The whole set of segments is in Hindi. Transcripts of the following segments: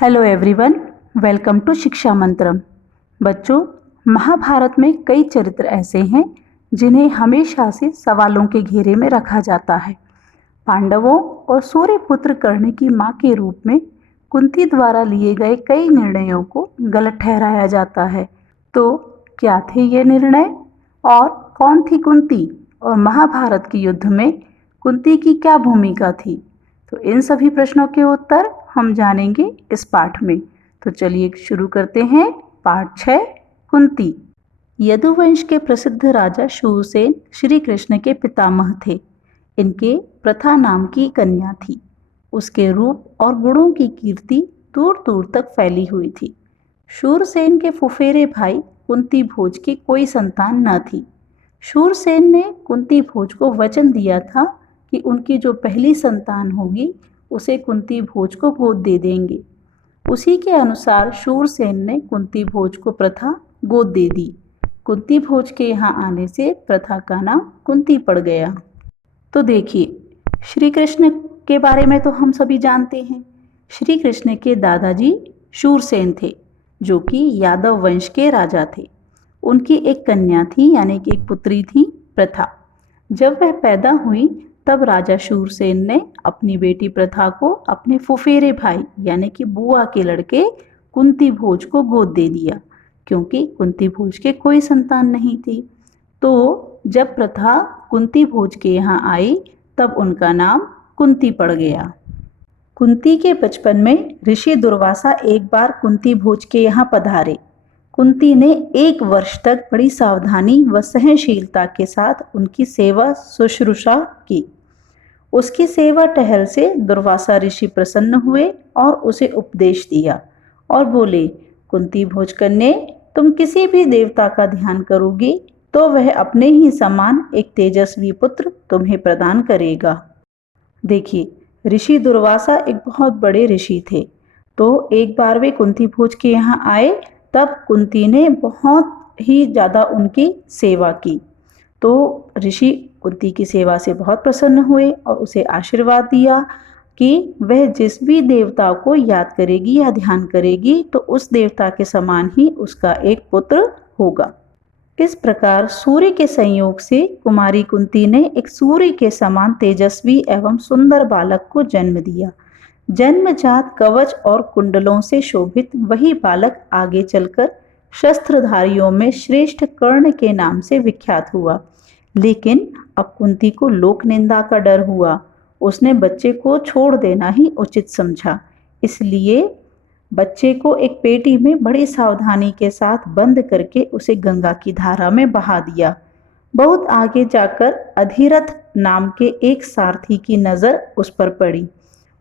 हेलो एवरीवन, वेलकम टू शिक्षा मंत्रम। बच्चों, महाभारत में कई चरित्र ऐसे हैं जिन्हें हमेशा से सवालों के घेरे में रखा जाता है। पांडवों और सूर्यपुत्र कर्ण की मां के रूप में कुंती द्वारा लिए गए कई निर्णयों को गलत ठहराया जाता है। तो क्या थे ये निर्णय और कौन थी कुंती और महाभारत के युद्ध में कुंती की क्या भूमिका थी? तो इन सभी प्रश्नों के उत्तर हम जानेंगे इस पाठ में। तो चलिए शुरू करते हैं। पाठ 6, कुंती। यदुवंश के प्रसिद्ध राजा शूरसेन श्री कृष्ण के पितामह थे। इनके प्रथा नाम की कन्या थी। उसके रूप और गुणों की कीर्ति दूर दूर तक फैली हुई थी। शूरसेन के फुफेरे भाई कुंती भोज की कोई संतान न थी। शूरसेन ने कुंती भोज को वचन दिया था कि उनकी जो पहली संतान होगी उसे कुंती भोज को गोद दे देंगे। उसी के अनुसार शूरसेन ने कुंती भोज को प्रथा गोद दे दी। कुंती भोज के यहाँ आने से प्रथा का नाम कुंती पड़ गया। तो देखिए, श्री कृष्ण के बारे में तो हम सभी जानते हैं। श्री कृष्ण के दादाजी शूरसेन थे, जो कि यादव वंश के राजा थे। उनकी एक कन्या थी, यानी कि एक पुत्री थी, प्रथा। जब वह पैदा हुई तब राजा शूरसेन ने अपनी बेटी प्रथा को अपने फुफेरे भाई यानी कि बुआ के लड़के कुंती भोज को गोद दे दिया, क्योंकि कुंती भोज के कोई संतान नहीं थी। तो जब प्रथा कुंती भोज के यहाँ आई तब उनका नाम कुंती पड़ गया। कुंती के बचपन में ऋषि दुर्वासा एक बार कुंती भोज के यहाँ पधारे। कुंती ने 1 वर्ष तक बड़ी सावधानी व सहनशीलता के साथ उनकी सेवा शुश्रूषा की। उसकी सेवा टहल से दुर्वासा ऋषि प्रसन्न हुए और उसे उपदेश दिया और बोले, कुंती भोज कन्या, तुम किसी भी देवता का ध्यान करोगी तो वह अपने ही समान एक तेजस्वी पुत्र तुम्हें प्रदान करेगा। देखिए, ऋषि दुर्वासा एक बहुत बड़े ऋषि थे। तो एक बार वे कुंती भोज के यहाँ आए तब कुंती ने बहुत ही ज़्यादा उनकी सेवा की। तो ऋषि कुंती की सेवा से बहुत प्रसन्न हुए और उसे आशीर्वाद दिया कि वह जिस भी देवता को याद करेगी या ध्यान करेगी तो उस देवता के समान ही उसका एक पुत्र होगा। इस प्रकार सूर्य के संयोग से कुमारी कुंती ने एक सूर्य के समान तेजस्वी एवं सुंदर बालक को जन्म दिया। जन्मजात कवच और कुंडलों से शोभित वही बालक आगे चलकर शस्त्रधारियों में श्रेष्ठ कर्ण के नाम से विख्यात हुआ। लेकिन अब कुंती को लोक निंदा का डर हुआ। उसने बच्चे को छोड़ देना ही उचित समझा। इसलिए बच्चे को एक पेटी में बड़ी सावधानी के साथ बंद करके उसे गंगा की धारा में बहा दिया। बहुत आगे जाकर अधिरथ नाम के एक सारथी की नजर उस पर पड़ी।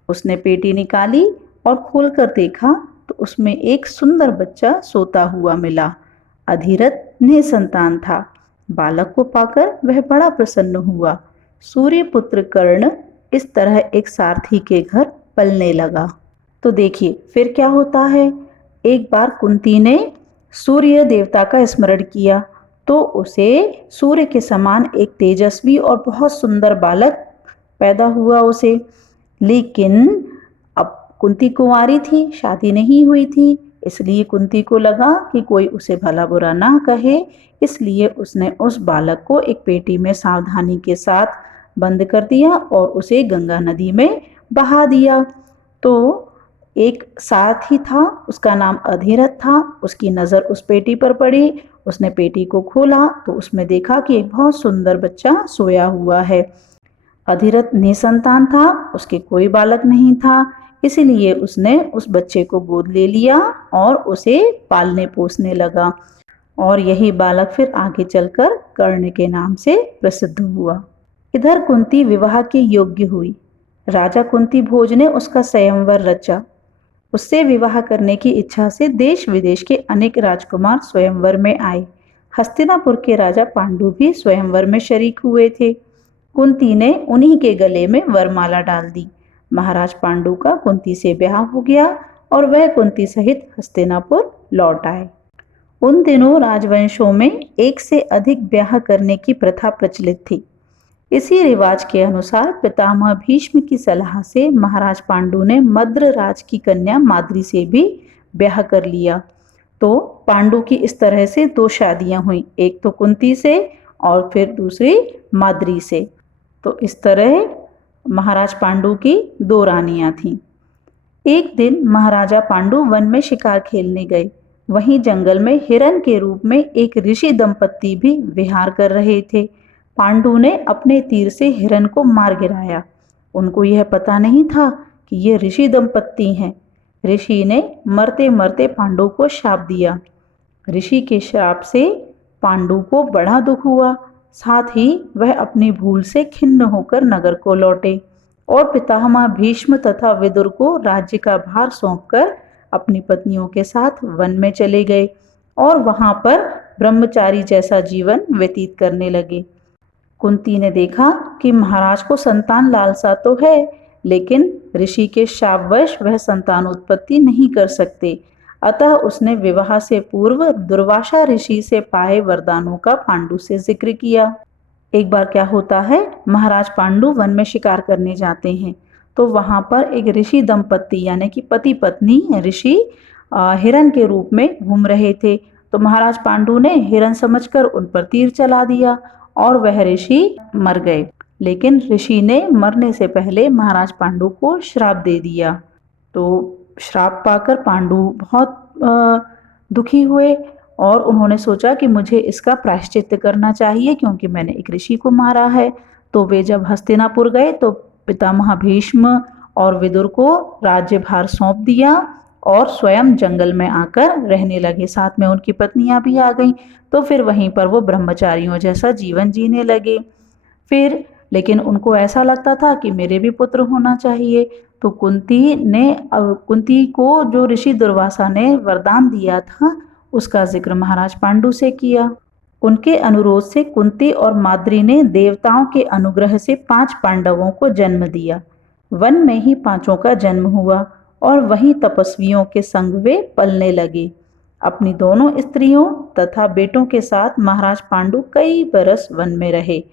उसने पेटी निकाली और खोलकर देखा तो उसमें एक सुंदर बच्चा सोता हुआ मिला। अधिरथ निसंतान था। बालक को पाकर वह बड़ा प्रसन्न हुआ। सूर्यपुत्र कर्ण इस तरह एक सारथी के घर पलने लगा। तो देखिए फिर क्या होता है। एक बार कुंती ने सूर्य देवता का स्मरण किया तो उसे सूर्य के समान एक तेजस्वी और बहुत सुंदर बालक पैदा हुआ उसे। लेकिन अब कुंती कुंवारी थी, शादी नहीं हुई थी, इसलिए कुंती को लगा कि कोई उसे भला बुरा ना कहे, इसलिए उसने उस बालक को एक पेटी में सावधानी के साथ बंद कर दिया और उसे गंगा नदी में बहा दिया। तो एक सारथी था, उसका नाम अधिरथ था। उसकी नज़र उस पेटी पर पड़ी। उसने पेटी को खोला तो उसमें देखा कि एक बहुत सुंदर बच्चा सोया हुआ है। अधिरथ निसंतान था, उसके कोई बालक नहीं था, इसीलिए उसने उस बच्चे को गोद ले लिया और उसे पालने पोसने लगा। और यही बालक फिर आगे चलकर कर्ण के नाम से प्रसिद्ध हुआ। इधर कुंती विवाह के योग्य हुई। राजा कुंती भोज ने उसका स्वयंवर रचा। उससे विवाह करने की इच्छा से देश विदेश के अनेक राजकुमार स्वयंवर में आए। हस्तिनापुर के राजा पांडु भी स्वयंवर में शरीक हुए थे। कुंती ने उन्हीं के गले में वरमाला डाल दी। महाराज पांडु का कुंती से ब्याह हो गया और वह कुंती सहित हस्तिनापुर लौट आए। उन दिनों राजवंशों में एक से अधिक ब्याह करने की प्रथा प्रचलित थी। इसी रिवाज के अनुसार पितामह भीष्म की सलाह से महाराज पांडु ने मद्र राज की कन्या माद्री से भी ब्याह कर लिया। तो पांडु की इस तरह से दो शादियां हुई, एक तो कुंती से और फिर दूसरी माद्री से। तो इस तरह महाराज पांडु की दो रानियां थीं। एक दिन महाराजा पांडु वन में शिकार खेलने गए। वहीं जंगल में हिरण के रूप में एक ऋषि दंपत्ति भी विहार कर रहे थे। पांडु ने अपने तीर से हिरण को मार गिराया। उनको यह पता नहीं था कि ये ऋषि दंपत्ति हैं। ऋषि ने मरते मरते पांडु को शाप दिया। ऋषि के श्राप से पांडु को बड़ा दुख हुआ। साथ ही वह अपनी भूल से खिन्न होकर नगर को लौटे और पितामह भीष्म तथा विदुर को राज्य का भार सौंपकर अपनी पत्नियों के साथ वन में चले गए और वहां पर ब्रह्मचारी जैसा जीवन व्यतीत करने लगे। कुंती ने देखा कि महाराज को संतान लालसा तो है, लेकिन ऋषि के शापवश वह संतान उत्पत्ति नहीं कर सकते। अतः उसने विवाह से पूर्व दुर्वासा ऋषि से पाए वरदानों का पांडु से जिक्र किया। एक बार क्या होता है, महाराज पांडु वन में शिकार करने जाते हैं। तो वहां पर एक ऋषि दंपत्ति यानी कि पति पत्नी ऋषि हिरण के रूप में घूम रहे थे। तो महाराज पांडु ने हिरण समझकर उन पर तीर चला दिया और वह ऋषि मर गए। लेकिन ऋषि ने मरने से पहले महाराज पांडु को श्राप दे दिया। तो श्राप पाकर पांडु बहुत दुखी हुए और उन्होंने सोचा कि मुझे इसका प्रायश्चित्त करना चाहिए क्योंकि मैंने एक ऋषि को मारा है। तो वे जब हस्तिनापुर गए तो पितामह भीष्म और विदुर को राज्यभार सौंप दिया और स्वयं जंगल में आकर रहने लगे। साथ में उनकी पत्नियां भी आ गईं। तो फिर वहीं पर वो ब्रह्मचारियों जैसा जीवन जीने लगे। फिर लेकिन उनको ऐसा लगता था कि मेरे भी पुत्र होना चाहिए। तो कुंती को जो ऋषि दुर्वासा ने वरदान दिया था उसका जिक्र महाराज पांडु से किया। उनके अनुरोध से कुंती और माद्री ने देवताओं के अनुग्रह से 5 पांडवों को जन्म दिया। वन में ही 5 का जन्म हुआ और वहीं तपस्वियों के संग वे पलने लगे। अपनी दोनों स्त्रियों तथा बेटों के साथ महाराज पांडु कई बरस वन में रहे।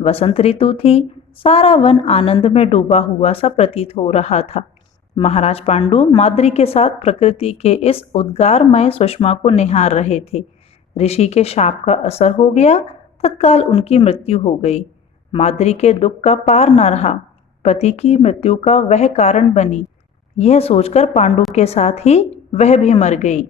वसंत ऋतु थी। सारा वन आनंद में डूबा हुआ सा प्रतीत हो रहा था। महाराज पांडु माद्री के साथ प्रकृति के इस उद्गारमय सुषमा को निहार रहे थे। ऋषि के शाप का असर हो गया। तत्काल उनकी मृत्यु हो गई। माद्री के दुख का पार न रहा। पति की मृत्यु का वह कारण बनी। यह सोचकर पांडु के साथ ही वह भी मर गई।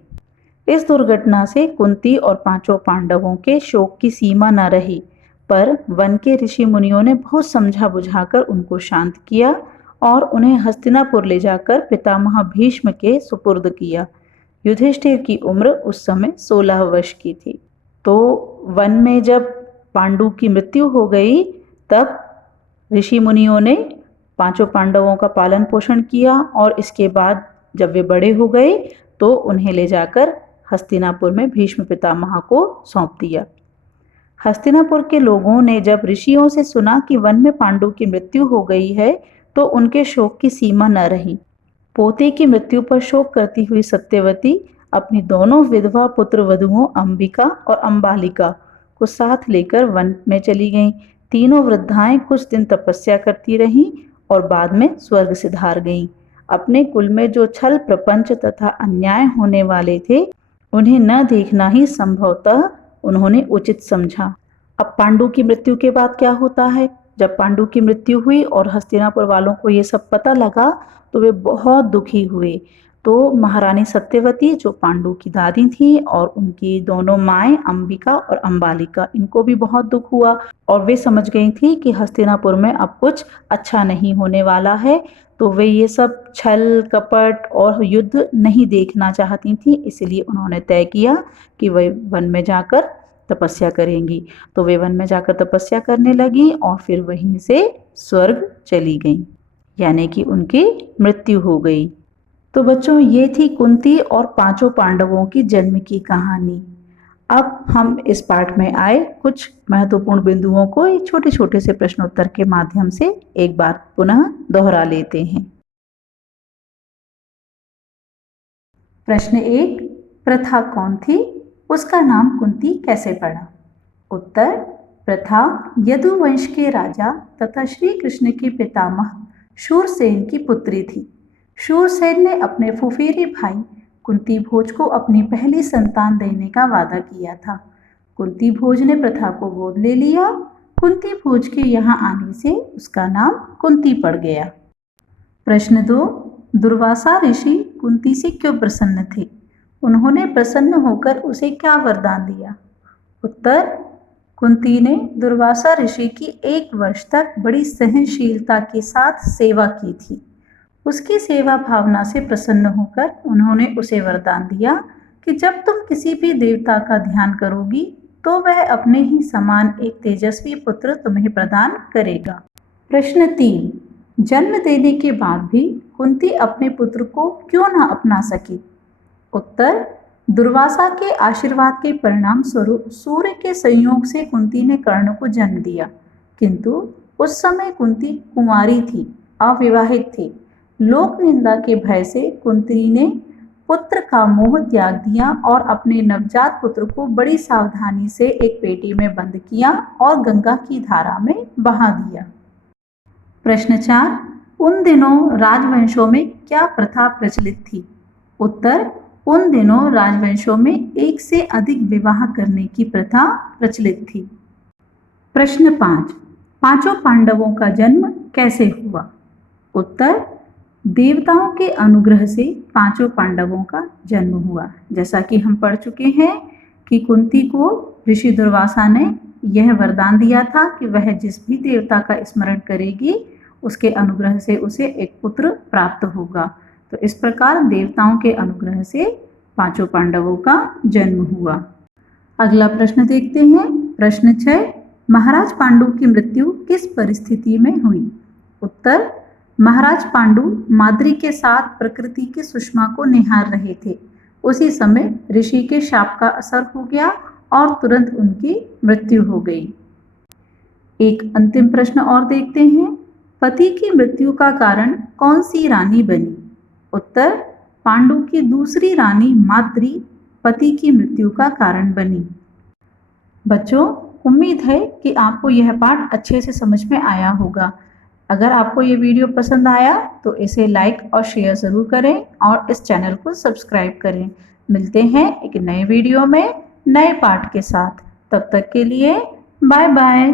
इस दुर्घटना से कुंती और 5 पांडवों के शोक की सीमा न रही। पर वन के ऋषि मुनियों ने बहुत समझा बुझाकर उनको शांत किया और उन्हें हस्तिनापुर ले जाकर पितामह भीष्म के सुपुर्द किया। युधिष्ठिर की उम्र उस समय 16 वर्ष की थी। तो वन में जब पांडु की मृत्यु हो गई तब ऋषि मुनियों ने 5 पांडवों का पालन पोषण किया और इसके बाद जब वे बड़े हो गए तो उन्हें ले जाकर हस्तिनापुर में भीष्म पितामह को सौंप दिया। हस्तिनापुर के लोगों ने जब ऋषियों से सुना कि वन में पांडु की मृत्यु हो गई है तो उनके शोक की सीमा न रही। पोते की मृत्यु पर शोक करती हुई सत्यवती अपनी दोनों विधवा पुत्र वधुओं अंबिका और अंबालिका को साथ लेकर वन में चली गईं। तीनों वृद्धाएं कुछ दिन तपस्या करती रहीं और बाद में स्वर्ग सिधार गईं। अपने कुल में जो छल प्रपंच तथा अन्याय होने वाले थे उन्हें न देखना ही संभवतः उन्होंने उचित समझा। अब पांडु की मृत्यु के बाद क्या होता है? जब पांडु की मृत्यु हुई और हस्तिनापुर वालों को ये सब पता लगा तो वे बहुत दुखी हुए। तो महारानी सत्यवती जो पांडु की दादी थी और उनकी दोनों माएं अंबिका और अंबालिका, इनको भी बहुत दुख हुआ और वे समझ गई थी कि हस्तिनापुर में अब कुछ अच्छा नहीं होने वाला है। तो वे ये सब छल कपट और युद्ध नहीं देखना चाहती थी, इसलिए उन्होंने तय किया कि वे वन में जाकर तपस्या करेंगी। तो वे वन में जाकर तपस्या करने लगी और फिर वहीं से स्वर्ग चली गईं, यानी कि उनकी मृत्यु हो गई। तो बच्चों, ये थी कुंती और 5 पांडवों की जन्म की कहानी। अब हम इस पाठ में आए कुछ महत्वपूर्ण बिंदुओं को एक छोटे छोटे से प्रश्नोत्तर के माध्यम से एक बार पुनः दोहरा लेते हैं। प्रश्न 1, प्रथा कौन थी? उसका नाम कुंती कैसे पड़ा? उत्तर, प्रथा यदुवंश के राजा तथा श्री कृष्ण के पितामह शूरसेन की पुत्री थी। शूरसेन ने अपने फुफेरे भाई कुंती भोज को अपनी पहली संतान देने का वादा किया था। कुंती भोज ने प्रथा को गोद ले लिया। कुंती भोज के यहाँ आने से उसका नाम कुंती पड़ गया। प्रश्न 2, दुर्वासा ऋषि कुंती से क्यों प्रसन्न थे? उन्होंने प्रसन्न होकर उसे क्या वरदान दिया? उत्तर, कुंती ने दुर्वासा ऋषि की 1 वर्ष तक बड़ी सहनशीलता के साथ सेवा की थी। उसकी सेवा भावना से प्रसन्न होकर उन्होंने उसे वरदान दिया कि जब तुम किसी भी देवता का ध्यान करोगी तो वह अपने ही समान एक तेजस्वी पुत्र तुम्हें प्रदान करेगा। प्रश्न 3, जन्म देने के बाद भी कुंती अपने पुत्र को क्यों न अपना सकी? उत्तर, दुर्वासा के आशीर्वाद के परिणाम स्वरूप सूर्य के संयोग से कुंती ने कर्ण को जन्म दिया, किंतु उस समय कुंती कुंवारी थी, अविवाहित थी। लोक निंदा के भय से कुंती ने पुत्र का मोह त्याग दिया और अपने नवजात पुत्र को बड़ी सावधानी से एक पेटी में बंद किया और गंगा की धारा में बहा दिया। प्रश्न 4, उन दिनों राजवंशों में क्या प्रथा प्रचलित थी? उत्तर, उन दिनों राजवंशों में 1 से अधिक विवाह करने की प्रथा प्रचलित थी। प्रश्न 5, पांचों पांडवों का जन्म कैसे हुआ? उत्तर, देवताओं के अनुग्रह से पांचों पांडवों का जन्म हुआ। जैसा कि हम पढ़ चुके हैं कि कुंती को ऋषि दुर्वासा ने यह वरदान दिया था कि वह जिस भी देवता का स्मरण करेगी उसके अनुग्रह से उसे एक पुत्र प्राप्त होगा। तो इस प्रकार देवताओं के अनुग्रह से पांचों पांडवों का जन्म हुआ। अगला प्रश्न देखते हैं। प्रश्न 6, महाराज पांडु की मृत्यु किस परिस्थिति में हुई? उत्तर, महाराज पांडु माद्री के साथ प्रकृति की सुषमा को निहार रहे थे। उसी समय ऋषि के शाप का असर हो गया और तुरंत उनकी मृत्यु हो गई। एक अंतिम प्रश्न और देखते हैं। पति की मृत्यु का कारण कौन सी रानी बनी? उत्तर, पांडु की दूसरी रानी माद्री पति की मृत्यु का कारण बनी। बच्चों, उम्मीद है कि आपको यह पाठ अच्छे से समझ में आया होगा। अगर आपको ये वीडियो पसंद आया तो इसे लाइक और शेयर ज़रूर करें और इस चैनल को सब्सक्राइब करें। मिलते हैं एक नए वीडियो में नए पाठ के साथ। तब तक के लिए बाय बाय।